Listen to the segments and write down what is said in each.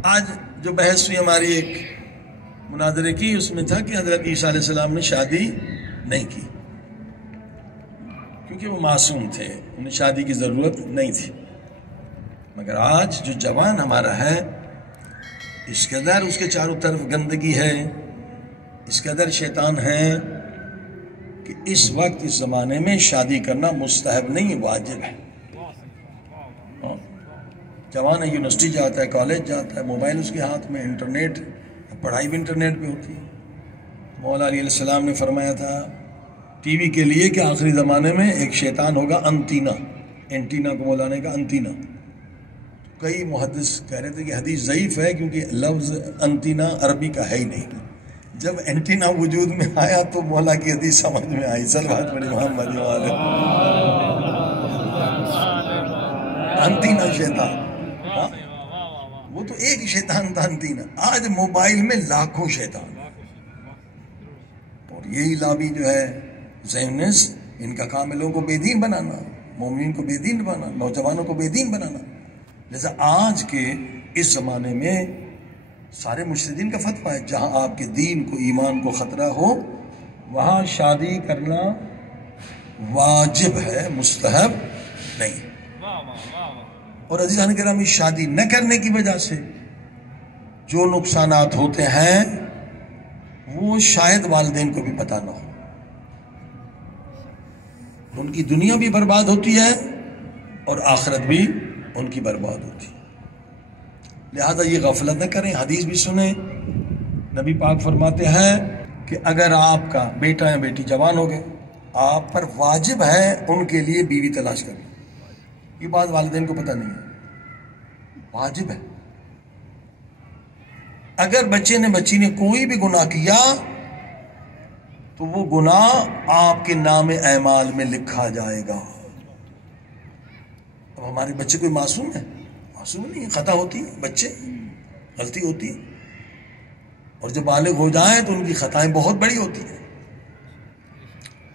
آج جو بحث ہوئی ہماری ایک مناظرے کی، اس میں تھا کہ حضرت عیسیٰ علیہ السلام نے شادی نہیں کی کیونکہ وہ معصوم تھے، انہیں شادی کی ضرورت نہیں تھی۔ مگر آج جو جوان ہمارا ہے، اس قدر اس کے چاروں طرف گندگی ہے، اس قدر شیطان ہے کہ اس وقت اس زمانے میں شادی کرنا مستحب نہیں، واجب ہے۔ جوان ہے، یونیورسٹی جاتا ہے، کالج جاتا ہے، موبائل اس کے ہاتھ میں، انٹرنیٹ، پڑھائی بھی انٹرنیٹ پہ ہوتی ہے۔ مولا علیہ السلام نے فرمایا تھا ٹی وی کے لیے کہ آخری زمانے میں ایک شیطان ہوگا انتینا، اینٹینا کو مولا نے کہا انتینا۔ کئی محدث کہہ رہے تھے کہ حدیث ضعیف ہے کیونکہ لفظ انتینا عربی کا ہے ہی نہیں۔ جب اینٹینا وجود میں آیا تو مولا کی حدیث سمجھ میں آئی، صلوات پڑھی محمد والے۔ انتینا شیطان، وہ تو ایک شیطان تھا انتینا، آج موبائل میں لاکھوں شیطان، اور یہی لابی جو ہے زیونسٹ، ان کا کام ہے لوگوں کو بے دین بنانا، مومنین کو بے دین بنانا، نوجوانوں کو بے دین بنانا۔ لہذا آج کے اس زمانے میں سارے مجتہدین کا فتویٰ ہے جہاں آپ کے دین کو، ایمان کو خطرہ ہو، وہاں شادی کرنا واجب ہے، مستحب نہیں۔ اور عزیزان گرامی، شادی نہ کرنے کی وجہ سے جو نقصانات ہوتے ہیں وہ شاید والدین کو بھی پتہ نہ ہو، ان کی دنیا بھی برباد ہوتی ہے اور آخرت بھی ان کی برباد ہوتی ہے۔ لہذا یہ غفلت نہ کریں، حدیث بھی سنیں۔ نبی پاک فرماتے ہیں کہ اگر آپ کا بیٹا یا بیٹی جوان ہو گئے، آپ پر واجب ہے ان کے لیے بیوی تلاش کرنا۔ یہ بات والدین کو پتہ نہیں ہے، واجب ہے۔ اگر بچے نے بچی نے کوئی بھی گناہ کیا تو وہ گناہ آپ کے نام اعمال میں لکھا جائے گا۔ اب ہمارے بچے کوئی معصوم ہے؟ معصوم نہیں، خطا ہوتی ہے، بچے غلطی ہوتی ہے، اور جب بالغ ہو جائیں تو ان کی خطائیں بہت بڑی ہوتی ہیں۔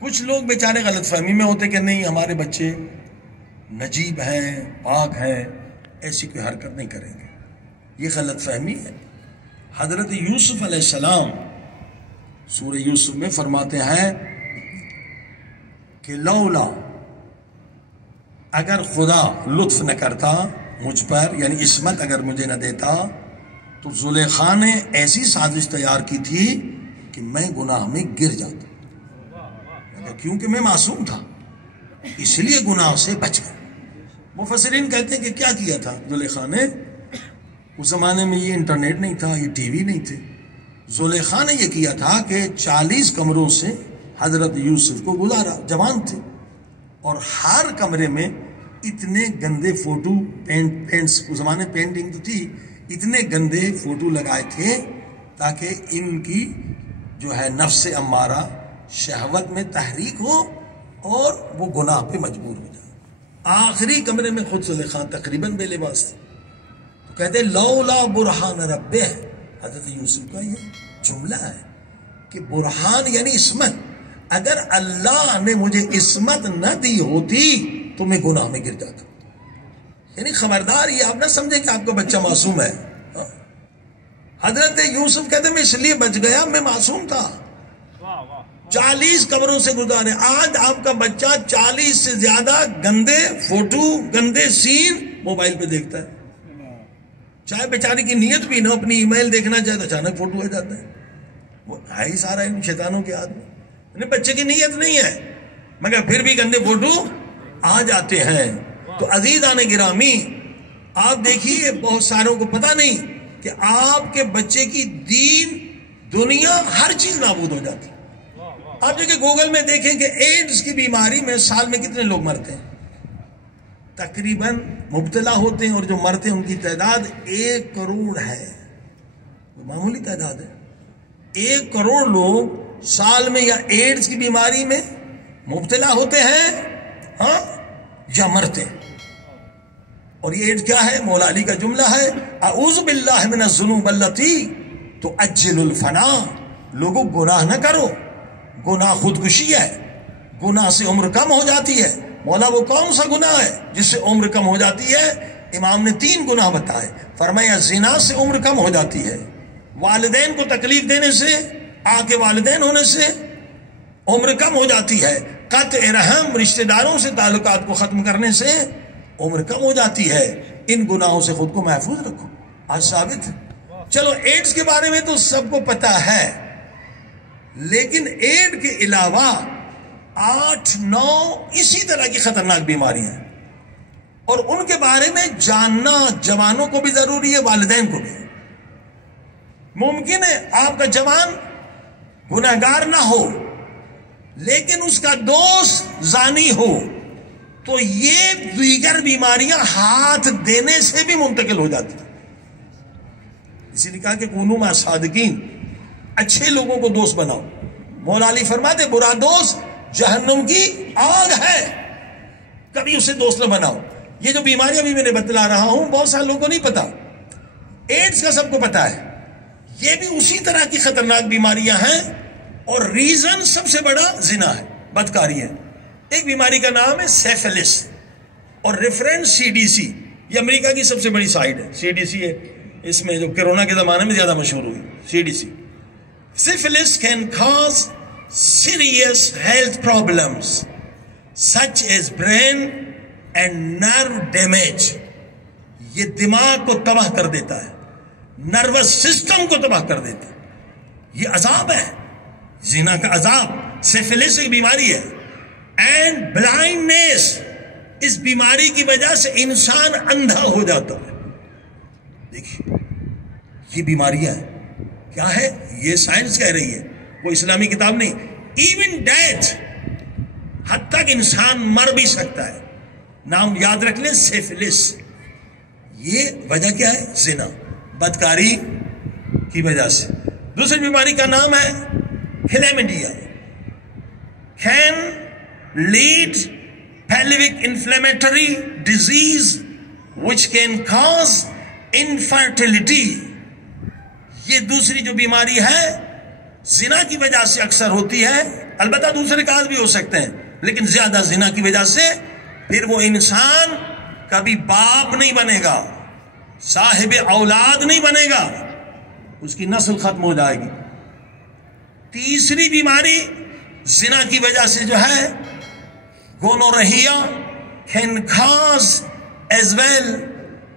کچھ لوگ بیچارے غلط فہمی میں ہوتے کہ نہیں ہمارے بچے نجیب ہیں، پاک ہیں، ایسی کوئی حرکت نہیں کریں گے، یہ غلط فہمی ہے۔ حضرت یوسف علیہ السلام سورہ یوسف میں فرماتے ہیں کہ لولا، اگر خدا لطف نہ کرتا مجھ پر، یعنی عصمت اگر مجھے نہ دیتا، تو زلیخا نے ایسی سازش تیار کی تھی کہ میں گناہ میں گر جاتا، کیونکہ میں معصوم تھا اس لیے گناہ سے بچ گیا۔ مفسرین کہتے ہیں کہ کیا کیا تھا زلیخا نے؟ اس زمانے میں یہ انٹرنیٹ نہیں تھا، یہ ٹی وی نہیں تھے۔ زلیخا نے یہ کیا تھا کہ 40 کمروں سے حضرت یوسف کو گزارا، جوان تھے، اور ہر کمرے میں اتنے گندے فوٹو، پینٹس، اس زمانے پینٹنگ تو تھی، اتنے گندے فوٹو لگائے تھے تاکہ ان کی جو ہے نفس امارہ شہوت میں تحریک ہو اور وہ گناہ پہ مجبور ہو جائے۔ آخری کمرے میں خود زلیخا تقریباً بے لباس تھی، تو کہتے لولا برہان ربہ، حضرت یوسف کا یہ جملہ ہے کہ برہان یعنی عصمت، اگر اللہ نے مجھے عصمت نہ دی ہوتی تو میں گناہ میں گر جاتا۔ یعنی خبردار، یہ آپ نہ سمجھیں کہ آپ کا بچہ معصوم ہے۔ حضرت یوسف کہتے میں اس لیے بچ گیا، میں معصوم تھا، 40 کمروں سے گزارے۔ آج آپ کا بچہ 40 سے زیادہ گندے فوٹو، گندے سین موبائل پہ دیکھتا ہے، چاہے بیچاری کی نیت بھی نہ اپنی ای میل دیکھنا چاہے تو اچانک فوٹو آ جاتا ہے۔ وہ ہے ہی سارا ان شیطانوں کے ہاتھ میں، بچے کی نیت نہیں ہے مگر پھر بھی گندے فوٹو آ جاتے ہیں۔ تو عزیزان گرامی، آپ دیکھیے بہت ساروں کو پتہ نہیں کہ آپ کے بچے کی دین، دنیا، ہر چیز نابود ہو جاتی۔ آپ دیکھیں گوگل میں دیکھیں کہ ایڈز کی بیماری میں سال میں کتنے لوگ مرتے ہیں، تقریباً مبتلا ہوتے ہیں، اور جو مرتے ہیں ان کی تعداد 1 کروڑ ہے، وہ معمولی تعداد ہے۔ 1 کروڑ لوگ سال میں یا ایڈز کی بیماری میں مبتلا ہوتے ہیں، ہاں، یا مرتے ہیں۔ اور یہ ایڈز کیا ہے؟ مولا علی کا جملہ ہے اعوذ باللہ من الذنوب التی تؤجل الفنا۔ لوگوں گناہ نہ کرو، گناہ خودکشی ہے، گناہ سے عمر کم ہو جاتی ہے۔ مولا وہ کون سا گناہ ہے جس سے عمر کم ہو جاتی ہے؟ امام نے 3 گناہ بتائے. فرمایا زنا سے عمر کم ہو جاتی ہے، والدین کو تکلیف دینے سے، آکے والدین ہونے سے عمر کم ہو جاتی ہے، قطع رحم رشتہ داروں سے تعلقات کو ختم کرنے سے عمر کم ہو جاتی ہے. ان گناہوں سے خود کو محفوظ رکھو. آج ثابت ہے. چلو ایڈز کے بارے میں تو سب کو پتا ہے، لیکن ایڈ کے علاوہ 8-9 اسی طرح کی خطرناک بیماریاں ہیں، اور ان کے بارے میں جاننا جوانوں کو بھی ضروری ہے، والدین کو بھی. ممکن ہے آپ کا جوان گنہگار نہ ہو لیکن اس کا دوست زانی ہو، تو یہ دیگر بیماریاں ہاتھ دینے سے بھی منتقل ہو جاتی ہیں. اسی لیے کہا کہ کونوا مع صادقین، اچھے لوگوں کو دوست بناؤ. مولا علی فرماتے برا دوست جہنم کی آگ ہے، کبھی اسے دوست نہ بناؤ. یہ جو بیماریاں بھی میں نے بتلا رہا ہوں بہت سارے لوگوں کو نہیں پتا. ایڈز کا سب کو پتا ہے، یہ بھی اسی طرح کی خطرناک بیماریاں ہیں، اور ریزن سب سے بڑا زنا ہے، بدکاری ہے. ایک بیماری کا نام ہے سیفلس، اور ریفرنس CDC، یہ امریکہ کی سب سے بڑی سائٹ ہے. CDC ہے، اس میں جو کرونا کے زمانے میں زیادہ مشہور ہوئی CDC. Syphilis can cause serious health problems such as brain and nerve damage. یہ دماغ کو تباہ کر دیتا ہے، نروس سسٹم کو تباہ کر دیتا ہے. یہ عذاب ہے، زنا کا عذاب. سیفلس ایک بیماری ہے. اینڈ بلائنڈنس، اس بیماری کی وجہ سے انسان اندھا ہو جاتا ہے. دیکھیے یہ بیماریاں ہیں، کیا ہے یہ سائنس کہہ رہی ہے، وہ اسلامی کتاب نہیں. ایون ڈیتھ، حد تک انسان مر بھی سکتا ہے. نام یاد رکھ لیں سیفلس. یہ وجہ کیا ہے؟ زنا، بدکاری کی وجہ سے. دوسری بیماری کا نام ہے کلیمڈیا. can lead pelvic inflammatory disease which can cause infertility. یہ دوسری جو بیماری ہے زنا کی وجہ سے اکثر ہوتی ہے، البتہ دوسرے کاز بھی ہو سکتے ہیں، لیکن زیادہ زنا کی وجہ سے پھر وہ انسان کبھی باپ نہیں بنے گا، صاحب اولاد نہیں بنے گا، اس کی نسل ختم ہو جائے گی. تیسری بیماری زنا کی وجہ سے جو ہے گونورہیا can cause as well.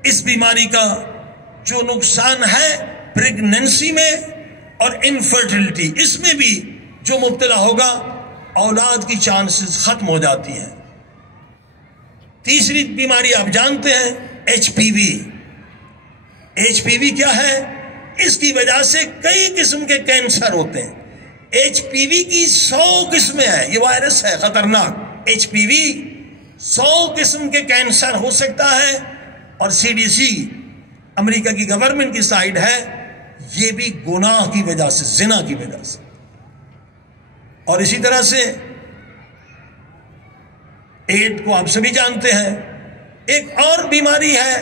اس بیماری کا جو نقصان ہے پریگننسی میں اور انفرٹیلٹی، اس میں بھی جو مبتلا ہوگا اولاد کی چانسز ختم ہو جاتی ہیں. تیسری بیماری آپ جانتے ہیں HPV. HPV کیا ہے؟ اس کی وجہ سے کئی قسم کے کینسر ہوتے ہیں. HPV کی 100 قسمیں ہیں، یہ وائرس ہے خطرناک. HPV 100 قسم کے کینسر ہو سکتا ہے، اور CDC امریکہ کی گورنمنٹ کی سائٹ ہے، یہ بھی گناہ کی وجہ سے، زنا کی وجہ سے. اور اسی طرح سے ایڈ کو آپ سبھی جانتے ہیں. ایک اور بیماری ہے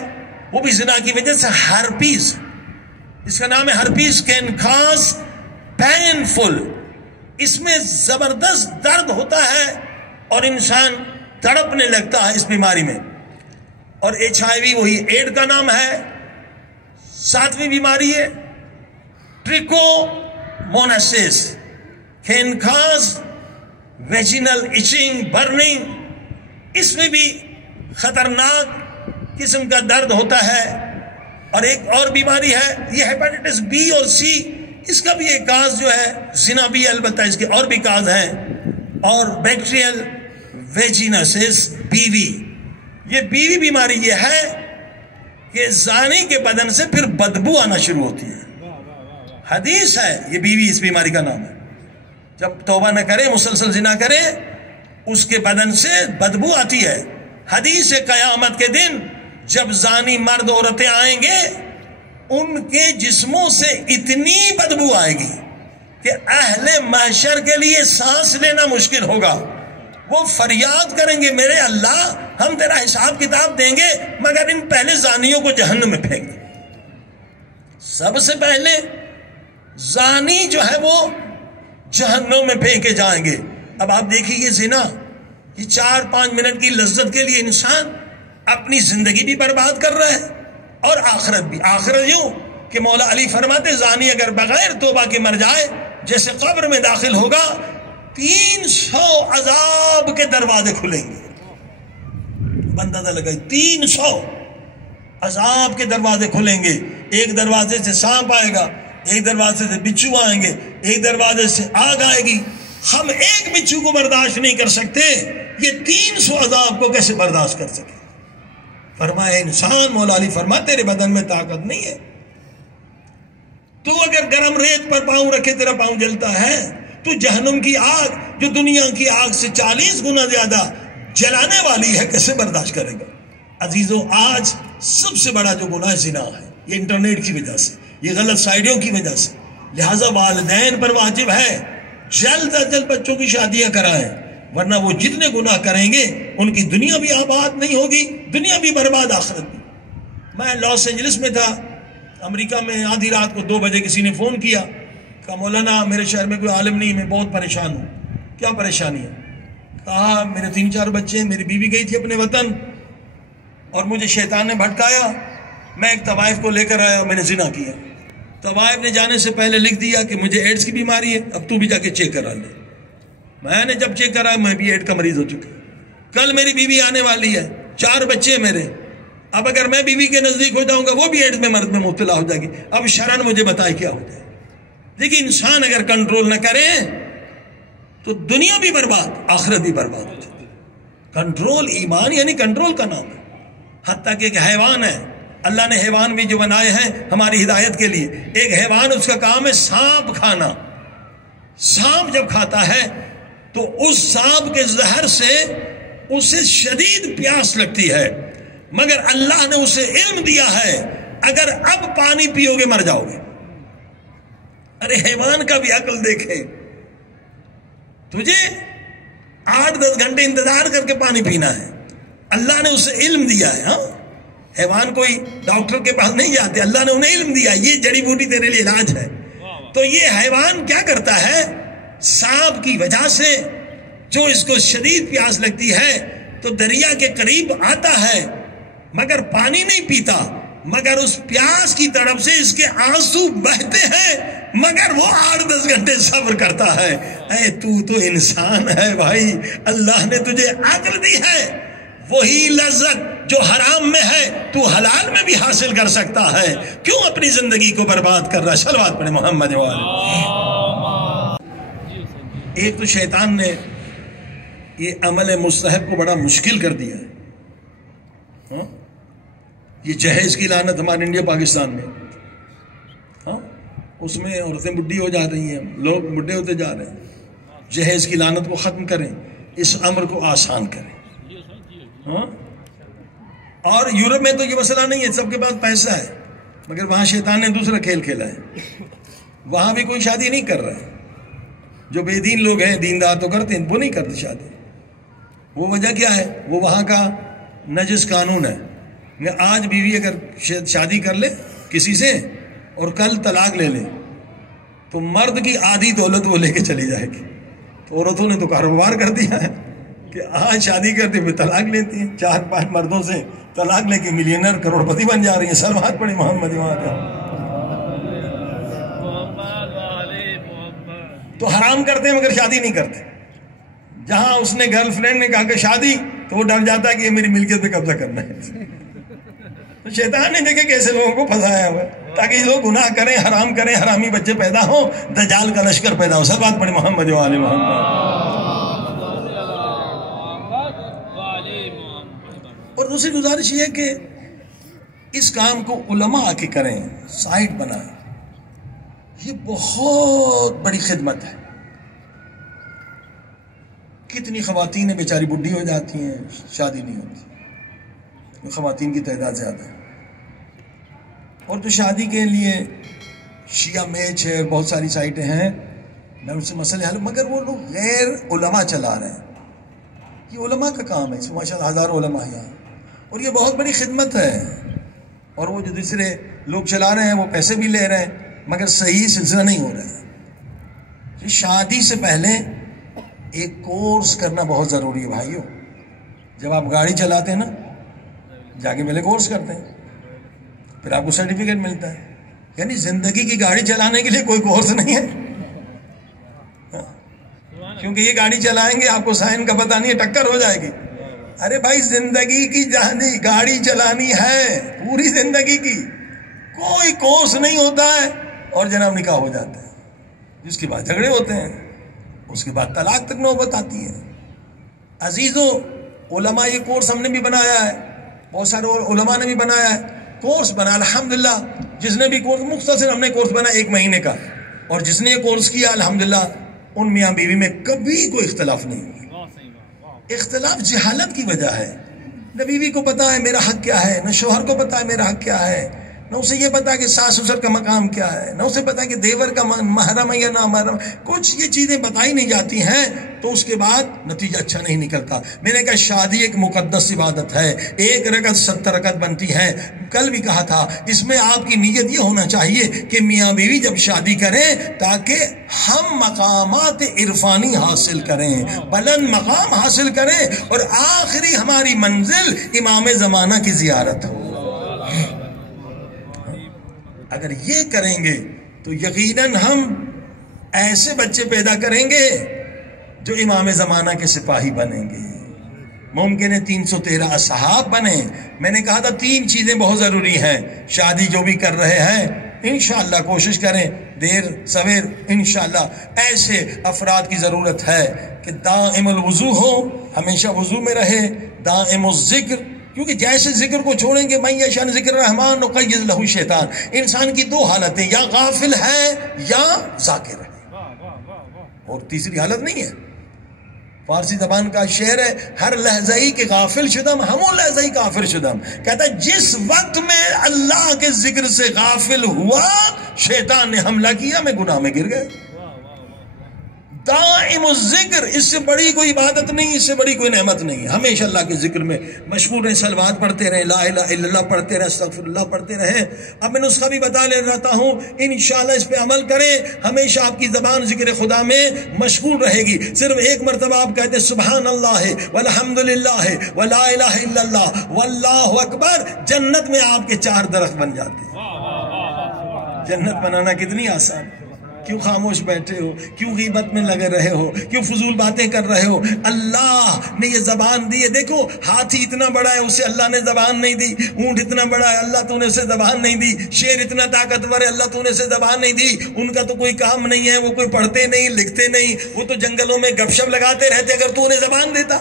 وہ بھی زنا کی وجہ سے، ہرپیز. اس کا نام ہے ہرپیز کین کاز پینفل. اس میں زبردست درد ہوتا ہے اور انسان تڑپنے لگتا ہے اس بیماری میں. اور HIV وہی ایڈ کا نام ہے. 7ویں بیماری ہے ٹریکوموناسس کین کاز ویجینل ایچنگ برننگ. اس میں بھی خطرناک قسم کا درد ہوتا ہے. اور ایک اور بیماری ہے یہ ہیپاٹائٹس B اور C. اس کا بھی ایک کاز جو ہے زنا بھی، البتہ اس کے اور بھی کاز ہیں. اور بیکٹیریل ویجینسس BV. یہ BV بیماری یہ ہے کہ زانی کے بدن سے پھر بدبو آنا شروع ہوتی ہے. حدیث ہے یہ BV اس بیماری کا نام ہے. جب توبہ نہ کرے، مسلسل زنا کرے، اس کے بدن سے بدبو آتی ہے. حدیث قیامت کے دن جب زانی مرد عورتیں آئیں گے، ان کے جسموں سے اتنی بدبو آئے گی کہ اہل محشر کے لیے سانس لینا مشکل ہوگا. وہ فریاد کریں گے میرے اللہ ہم تیرا حساب کتاب دیں گے، مگر ان پہلے زانیوں کو جہنم میں پھینک دیں. سب سے پہلے زانی جو ہے وہ جہنم میں پھینکے جائیں گے. اب آپ دیکھیے یہ زنا، یہ 4-5 منٹ کی لذت کے لیے انسان اپنی زندگی بھی برباد کر رہا ہے اور آخرت بھی. آخرت یوں کہ مولا علی فرماتے زانی اگر بغیر توبہ کے مر جائے جیسے قبر میں داخل ہوگا 300 عذاب کے دروازے کھلیں گے. اندازہ لگائی 300 عذاب کے دروازے کھلیں گے. ایک دروازے سے سانپ آئے گا, ایک دروازے سے بچھو آئیں گے, ایک دروازے سے آگ آئے گی. ہم ایک بچھو کو برداشت نہیں کر سکتے, یہ 300 عذاب کو کیسے برداشت کر سکے؟ فرمایا انسان, مولا علی فرماتے تیرے بدن میں طاقت نہیں ہے. تو اگر گرم ریت پر پاؤں رکھے تیرا پاؤں جلتا ہے, تو جہنم کی آگ جو دنیا کی آگ سے 40 گنا زیادہ جلانے والی ہے کیسے برداشت کرے گا؟ عزیزوں, آج سب سے بڑا جو گناہ زنا ہے, یہ انٹرنیٹ کی وجہ سے, یہ غلط سائٹوں کی وجہ سے. لہٰذا والدین پر واجب ہے جلد از جلد بچوں کی شادیاں کرائیں, ورنہ وہ جتنے گناہ کریں گے ان کی دنیا بھی آباد نہیں ہوگی, دنیا بھی برباد, آخرت بھی. میں لاس اینجلس میں تھا, امریکہ میں. آدھی رات کو 2 بجے کسی نے فون کیا, کہا مولانا میرے شہر میں کوئی عالم نہیں, میں بہت پریشان ہوں. کیا پریشانی ہے؟ کہا میرے 3-4 بچے ہیں, میری بیوی گئی تھی اپنے وطن اور مجھے شیطان نے بھٹکایا, میں ایک طوائف کو لے کر آیا, میں نے زنا کیا. طوائف نے جانے سے پہلے لکھ دیا کہ مجھے ایڈز کی بیماری ہے, اب تو بھی جا کے چیک کرا لے. میں نے جب چیک کرایا میں بھی ایڈز کا مریض ہو چکا. کل میری بیوی آنے والی ہے, 4 بچے میرے, اب اگر میں بیوی کے نزدیک ہو جاؤں گا وہ بھی ایڈز میں مرض میں مبتلا ہو جائے گی. اب شرن مجھے بتائے کیا ہو جائے. دیکھیں انسان اگر کنٹرول نہ کرے تو دنیا بھی برباد, آخرت بھی برباد ہو جاتی. کنٹرول ایمان یعنی کنٹرول کا نام ہے. حتیٰ کہ ایک حیوان ہے, اللہ نے حیوان بھی جو بنائے ہیں ہماری ہدایت کے لیے. ایک حیوان اس کا کام ہے سانپ کھانا. سانپ جب کھاتا ہے تو اس سانپ کے زہر سے اسے شدید پیاس لگتی ہے, مگر اللہ نے اسے علم دیا ہے اگر اب پانی پیو گے مر جاؤ گے. ارے حیوان کا بھی عقل دیکھے, تجھے 8-10 گھنٹے انتظار کر کے پانی پینا ہے, اللہ نے اسے علم دیا ہے. ہاں, حیوان کوئی ڈاکٹر کے پاس نہیں جاتے, اللہ نے انہیں علم دیا یہ جڑی بوٹی تیرے لیے علاج ہے. تو یہ حیوان کیا کرتا ہے, سانپ کی وجہ سے جو اس کو شدید پیاس لگتی ہے تو دریا کے قریب آتا ہے مگر پانی نہیں پیتا, مگر اس پیاس کی طرف سے اس کے آنسو بہتے ہیں, مگر وہ 8-10 گھنٹے صبر کرتا ہے. اے تو انسان ہے بھائی, اللہ نے تجھے عقل دی ہے, وہی لذت جو حرام میں ہے تو حلال میں بھی حاصل کر سکتا ہے. کیوں اپنی زندگی کو برباد کر رہا ہے؟ صلوات پڑھیں محمد والے. ایک تو شیطان نے یہ عمل مستحب کو بڑا مشکل کر دیا ہے. ہاں, یہ جہیز کی لعنت ہمارے انڈیا پاکستان میں, ہاں, اس میں عورتیں بڈھی ہو جا رہی ہیں, لوگ بڈھے ہوتے جا رہے ہیں. جہیز کی لعنت کو ختم کریں, اس امر کو آسان کریں. ہاں, اور یورپ میں تو یہ مسئلہ نہیں ہے, سب کے پاس پیسہ ہے, مگر وہاں شیطان نے دوسرا کھیل کھیلا ہے. وہاں بھی کوئی شادی نہیں کر رہا ہے. جو بے دین لوگ ہیں, دیندار تو کرتے ہیں, وہ نہیں کرتے شادی. وہ وجہ کیا ہے؟ وہ وہاں کا نجس قانون ہے. آج بیوی اگر شادی کر لے کسی سے اور کل طلاق لے لے تو مرد کی آدھی دولت وہ لے کے چلی جائے گی. تو عورتوں نے تو کاروبار کر دیا ہے کہ آج شادی کرتے ہوئے طلاق لیتی ہیں, 4-5 مردوں سے طلاق لے کے ملینر کروڑ پتی بن جا رہی ہیں. صلوات پڑھیں محمد والے. تو حرام کرتے ہیں مگر شادی نہیں کرتے. جہاں اس نے گرل فرینڈ نے کہا کہ شادی, تو وہ ڈر جاتا ہے کہ یہ میری ملکیت پہ قبضہ کرنا ہے. تو شیطان نے دیکھے کیسے لوگوں کو پھنسایا ہوا ہے تاکہ یہ لوگ گناہ کریں, حرام کریں, حرامی بچے پیدا ہوں, دجال کا لشکر پیدا ہو. سب بات پڑھیں محمد والے محمد. اور دوسری گزارش یہ ہے کہ اس کام کو علماء آ کے کریں, سائٹ بنائیں. یہ بہت بڑی خدمت ہے. کتنی خواتین بیچاری بڈھی ہو جاتی ہیں, شادی نہیں ہوتی. خواتین کی تعداد زیادہ ہے, اور جو شادی کے لیے شیعہ میچ ہے, بہت ساری سائٹیں ہیں, میں ان سے مسئلے حل, مگر وہ لوگ غیر علماء چلا رہے ہیں. یہ علماء کا کام ہے, اس میں ماشاءاللہ ہزاروں علماء ہیں, اور یہ بہت بڑی خدمت ہے. اور وہ جو دوسرے لوگ چلا رہے ہیں وہ پیسے بھی لے رہے ہیں, مگر صحیح سلسلہ نہیں ہو رہا ہے. شادی سے پہلے ایک کورس کرنا بہت ضروری ہے بھائیوں. جب آپ گاڑی چلاتے ہیں نا جا کے پہلے کورس کرتے ہیں، پھر آپ کو سرٹیفکیٹ ملتا ہے. یعنی زندگی کی گاڑی چلانے کے لیے کوئی کورس نہیں ہے، کیونکہ یہ گاڑی چلائیں گے آپ کو سائن کا پتہ نہیں ہے، ٹکر ہو جائے گی. ارے بھائی زندگی کی گاڑی چلانی ہے پوری زندگی کی، کوئی کورس نہیں ہوتا ہے. اور جناب نکاح ہو جاتا ہے، جس کے بعد جھگڑے ہوتے ہیں، اس کے بعد طلاق تک نوبت آتی ہے. عزیزو علماء یہ کورس ہم نے بھی بنایا ہے، بہت سارے علماء نے بھی بنایا ہے، کورس بنا الحمدللہ. جس نے بھی کورس مختصر ہم نے کورس بنا 1 مہینے کا، اور جس نے یہ کورس کیا الحمدللہ ان میاں بیوی میں کبھی کوئی اختلاف نہیں ہوئی. اختلاف جہالت کی وجہ ہے. نہ بیوی کو پتا ہے میرا حق کیا ہے، نہ شوہر کو پتا ہے میرا حق کیا ہے، نہ اسے یہ پتا کہ ساس سسر کا مقام کیا ہے، نہ اسے پتا کہ دیور کا محرم ہے یا نہ محرم. کچھ یہ چیزیں بتائی نہیں جاتی ہیں تو اس کے بعد نتیجہ اچھا نہیں نکلتا. میں نے کہا شادی ایک مقدس عبادت ہے، 1 رکعت 70 رکعت بنتی ہے. کل بھی کہا تھا اس میں آپ کی نیت یہ ہونا چاہیے کہ میاں بیوی جب شادی کریں تاکہ ہم مقامات عرفانی حاصل کریں، بلند مقام حاصل کریں، اور آخری ہماری منزل امام زمانہ کی زیارت ہو. اگر یہ کریں گے تو یقیناً ہم ایسے بچے پیدا کریں گے جو امام زمانہ کے سپاہی بنیں گے. ممکن ہے 313 اصحاب بنے. میں نے کہا تھا 3 چیزیں بہت ضروری ہیں. شادی جو بھی کر رہے ہیں انشاءاللہ کوشش کریں دیر سویر انشاءاللہ ایسے افراد کی ضرورت ہے کہ دائم الوضو ہو، ہمیشہ وضو میں رہے، دائم الذکر. کیونکہ جیسے ذکر کو چھوڑیں گے من یشاء ذکر الرحمن نقید لہ شیطان. انسان کی 2 حالتیں، یا غافل ہے یا ذاکر ہے، اور تیسری حالت نہیں ہے. فارسی زبان کا شعر ہے، ہر لحظہی کے غافل شدم ہموں لحظہی کافر شدم. کہتا ہے جس وقت میں اللہ کے ذکر سے غافل ہوا شیطان نے حملہ کیا، میں گناہ میں گر گئے. دائم الذکر، اس سے بڑی کوئی عبادت نہیں، اس سے بڑی کوئی نعمت نہیں. ہمیشہ اللہ کے ذکر میں مشغول رہیں، صلوات پڑھتے رہیں، لا الہ الا اللہ پڑھتے رہیں، استغفر اللہ پڑھتے رہیں. اب میں نسخہ بھی بتا لے رہتا ہوں، انشاءاللہ اس پہ عمل کریں. ہمیشہ آپ کی زبان ذکر خدا میں مشغول رہے گی. صرف 1 مرتبہ آپ کہتے سبحان اللہ والحمدللہ ولا الہ الا اللہ واللہ اکبر، جنت میں آپ کے 4 درخت بن جاتے ہیں. جنت بنانا کتنی آسان. کیوں خاموش بیٹھے ہو؟ کیوں غیبت میں لگے رہے ہو؟ کیوں فضول باتیں کر رہے ہو؟ اللہ نے یہ زبان دی ہے. دیکھو ہاتھی اتنا بڑا ہے، اسے اللہ نے زبان نہیں دی. اونٹ اتنا بڑا ہے، اللہ تو نے اسے زبان نہیں دی. شیر اتنا طاقتور ہے، اللہ تو نے اسے زبان نہیں دی. ان کا تو کوئی کام نہیں ہے، وہ کوئی پڑھتے نہیں لکھتے نہیں، وہ تو جنگلوں میں گپ شپ لگاتے رہتے. اگر تو انہیں زبان دیتا.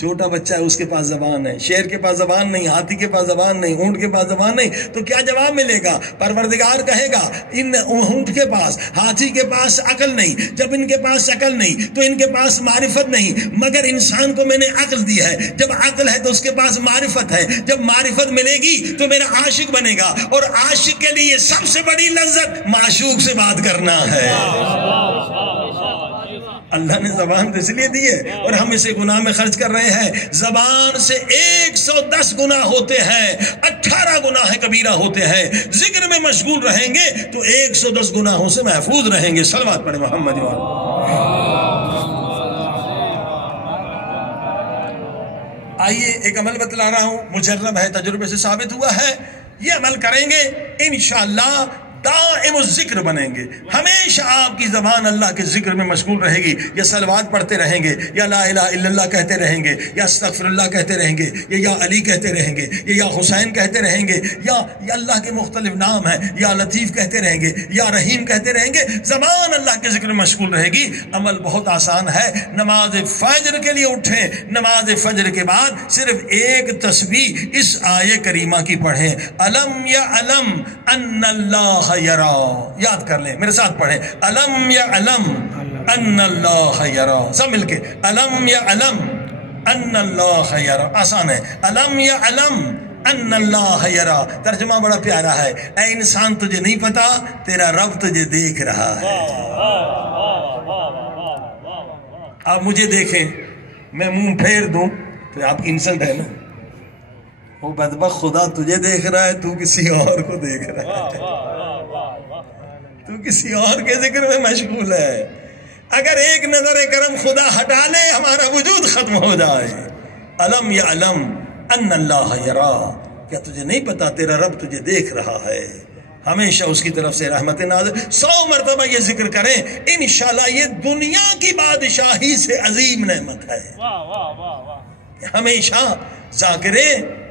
چھوٹا بچہ ہے اس کے پاس زبان ہے، شیر کے پاس زبان نہیں، ہاتھی کے پاس زبان نہیں، اونٹ کے پاس زبان نہیں، تو کیا جواب ملے گا؟ پروردگار کہے گا ان اونٹ کے پاس، ہاتھی کے پاس عقل نہیں. جب ان کے پاس عقل نہیں تو ان کے پاس معرفت نہیں. مگر انسان کو میں نے عقل دی ہے، جب عقل ہے تو اس کے پاس معرفت ہے. جب معرفت ملے گی تو میرا عاشق بنے گا، اور عاشق کے لیے سب سے بڑی لذت معشوق سے بات کرنا ہے. اللہ نے زبان تو اس لیے دی ہے، اور ہم اسے گناہ میں خرچ کر رہے ہیں. زبان سے 110 گناہ ہوتے ہیں، 18 گناہ کبیرہ ہوتے ہیں. ذکر میں مشغول رہیں گے تو 110 گناہوں سے محفوظ رہیں گے. صلوات پڑھیں محمد. آئیے ایک عمل بتلا رہا ہوں، مجرب ہے، تجربے سے ثابت ہوا ہے. یہ عمل کریں گے انشاءاللہ دائم الذکر بنیں گے. ہمیشہ آپ کی زبان اللہ کے ذکر میں مشغول رہے گی. یا صلوات پڑھتے رہیں گے، یا لا الہ الا اللہ کہتے رہیں گے، یا استغفر اللہ کہتے رہیں گے، یا علی کہتے رہیں گے، یا حسین کہتے رہیں گے، یا اللہ کے مختلف نام ہیں، یا لطیف کہتے رہیں گے، یا رحیم کہتے رہیں گے. زبان اللہ کے ذکر میں مشغول رہے گی. عمل بہت آسان ہے. نماز فجر کے لیے اٹھیں، نماز فجر کے بعد صرف 1 تسبیح اس آیے کریمہ کی پڑھیں، الم یعلم ان اللہ یرا. یاد کر لیں، میرے ساتھ پڑھیں، الم یعلم ان اللہ یرا. سب مل کے الم یعلم ان اللہ یرا. آسان ہے، الم یعلم ان اللہ یرا. ترجمہ بڑا پیارا ہے، اے انسان تجھے نہیں پتا تیرا رب تجھے دیکھ رہا ہے. آپ مجھے دیکھیں، میں منہ پھیر دوں تو آپ کی انسلٹ ہے نا. وہ بدبخت خدا تجھے دیکھ رہا ہے، تو کسی اور کو دیکھ رہا ہے، تو کسی اور کے ذکر میں مشغول ہے. اگر ایک نظر کرم خدا ہٹا لے ہمارا وجود ختم ہو جائے. علم یا علم ان اللہ یرا، کیا تجھے نہیں پتا تیرا رب تجھے دیکھ رہا ہے، ہمیشہ اس کی طرف سے رحمت نازل۔ 100 مرتبہ یہ ذکر کریں، انشاءاللہ یہ دنیا کی بادشاہی سے عظیم نعمت ہے، ہمیشہ ذاکر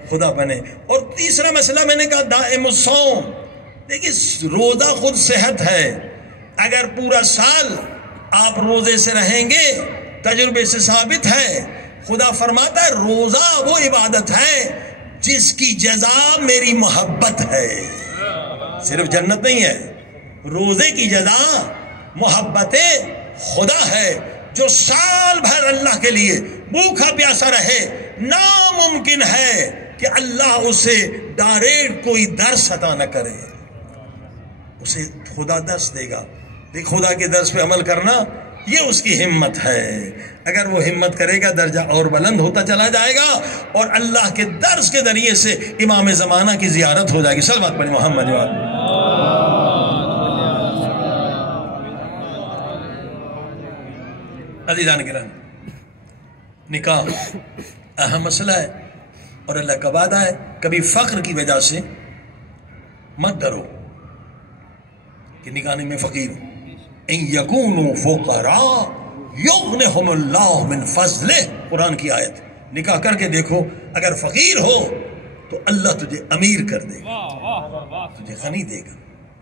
خدا بنے۔ اور تیسرا مسئلہ میں نے کہا دائم الصوم۔ دیکھیں روزہ خود صحت ہے، اگر پورا سال آپ روزے سے رہیں گے، تجربے سے ثابت ہے، خدا فرماتا ہے روزہ وہ عبادت ہے جس کی جزا میری محبت ہے، صرف جنت نہیں ہے، روزے کی جزا محبت خدا ہے۔ جو سال بھر اللہ کے لیے بھوکا پیاسا رہے، ناممکن ہے کہ اللہ اسے ڈائریکٹ کوئی درس عطا نہ کرے، اسے خدا درس دے گا۔ دیکھ خدا کے درس پہ عمل کرنا یہ اس کی ہمت ہے، اگر وہ ہمت کرے گا درجہ اور بلند ہوتا چلا جائے گا، اور اللہ کے درس کے ذریعے سے امام زمانہ کی زیارت ہو جائے گی۔ صلوات پڑھیں محمد وعلى عزیزان کرام، نکاح اہم مسئلہ ہے اور اللہ کا وعدہ ہے، کبھی فقر کی وجہ سے مت ڈرو کہ نکاح میں فقیر ہو۔ ان یکونوا فقراء یغنہم اللہ من فضلہ، قرآن کی آیت۔ نکاح کر کے دیکھو، اگر فقیر ہو تو اللہ تجھے امیر کر دے گا، تجھے غنی دے گا۔